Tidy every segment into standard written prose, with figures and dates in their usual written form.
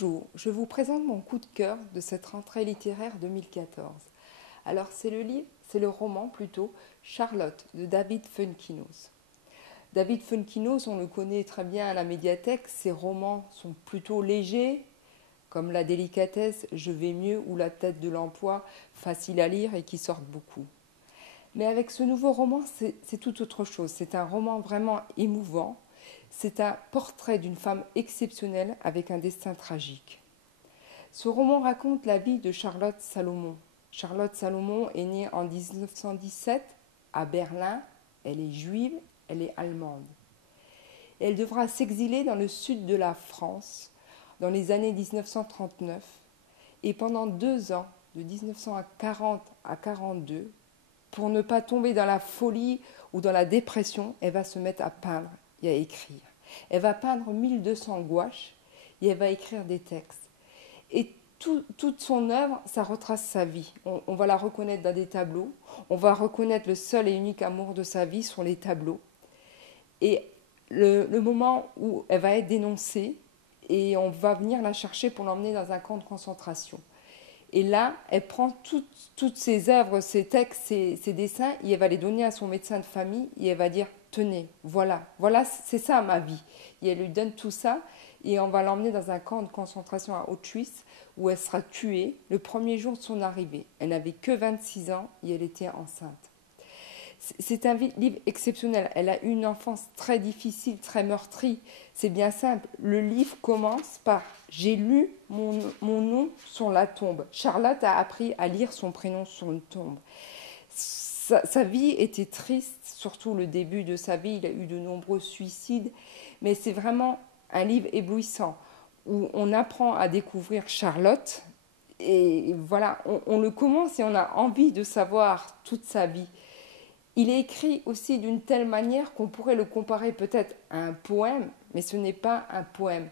Bonjour, je vous présente mon coup de cœur de cette rentrée littéraire 2014. Alors c'est le roman plutôt Charlotte de David Fuenkinos. David Fuenkinos, on le connaît très bien à la médiathèque, ses romans sont plutôt légers, comme La délicatesse, Je vais mieux ou La tête de l'emploi, faciles à lire et qui sortent beaucoup. Mais avec ce nouveau roman, c'est tout autre chose. C'est un roman vraiment émouvant. C'est un portrait d'une femme exceptionnelle avec un destin tragique. Ce roman raconte la vie de Charlotte Salomon. Charlotte Salomon est née en 1917 à Berlin. Elle est juive, elle est allemande. Elle devra s'exiler dans le sud de la France dans les années 1939 et pendant 2 ans, de 1940 à 1942, pour ne pas tomber dans la folie ou dans la dépression, elle va se mettre à peindre et à écrire. Elle va peindre 1200 gouaches et elle va écrire des textes. Et toute son œuvre, ça retrace sa vie. On va la reconnaître dans des tableaux. On va reconnaître le seul et unique amour de sa vie sur les tableaux. Et le moment où elle va être dénoncée et on va venir la chercher pour l'emmener dans un camp de concentration. Et là, elle prend toutes ses œuvres, ses textes, ses dessins, et elle va les donner à son médecin de famille, et elle va dire, tenez, voilà, c'est ça ma vie. Et elle lui donne tout ça, et on va l'emmener dans un camp de concentration à Auschwitz, où elle sera tuée le premier jour de son arrivée. Elle n'avait que 26 ans, et elle était enceinte. C'est un livre exceptionnel. Elle a eu une enfance très difficile, très meurtrie. C'est bien simple. Le livre commence par « J'ai lu mon nom sur la tombe ». Charlotte a appris à lire son prénom sur une tombe. Sa vie était triste, surtout le début de sa vie. Il a eu de nombreux suicides. Mais c'est vraiment un livre éblouissant où on apprend à découvrir Charlotte. Et voilà, on le commence et on a envie de savoir toute sa vie. Il est écrit aussi d'une telle manière qu'on pourrait le comparer peut-être à un poème, mais ce n'est pas un poème.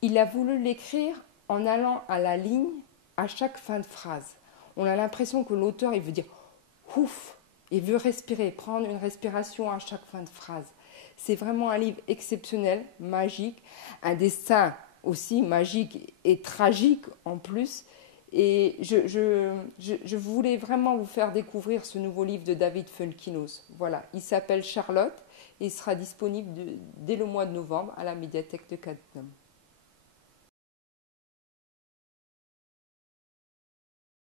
Il a voulu l'écrire en allant à la ligne à chaque fin de phrase. On a l'impression que l'auteur, il veut dire « ouf », il veut respirer, prendre une respiration à chaque fin de phrase. C'est vraiment un livre exceptionnel, magique, un dessin aussi magique et tragique en plus. Et je voulais vraiment vous faire découvrir ce nouveau livre de David Fuenkinos. Voilà, il s'appelle Charlotte et il sera disponible dès le mois de novembre à la médiathèque de Cattenom.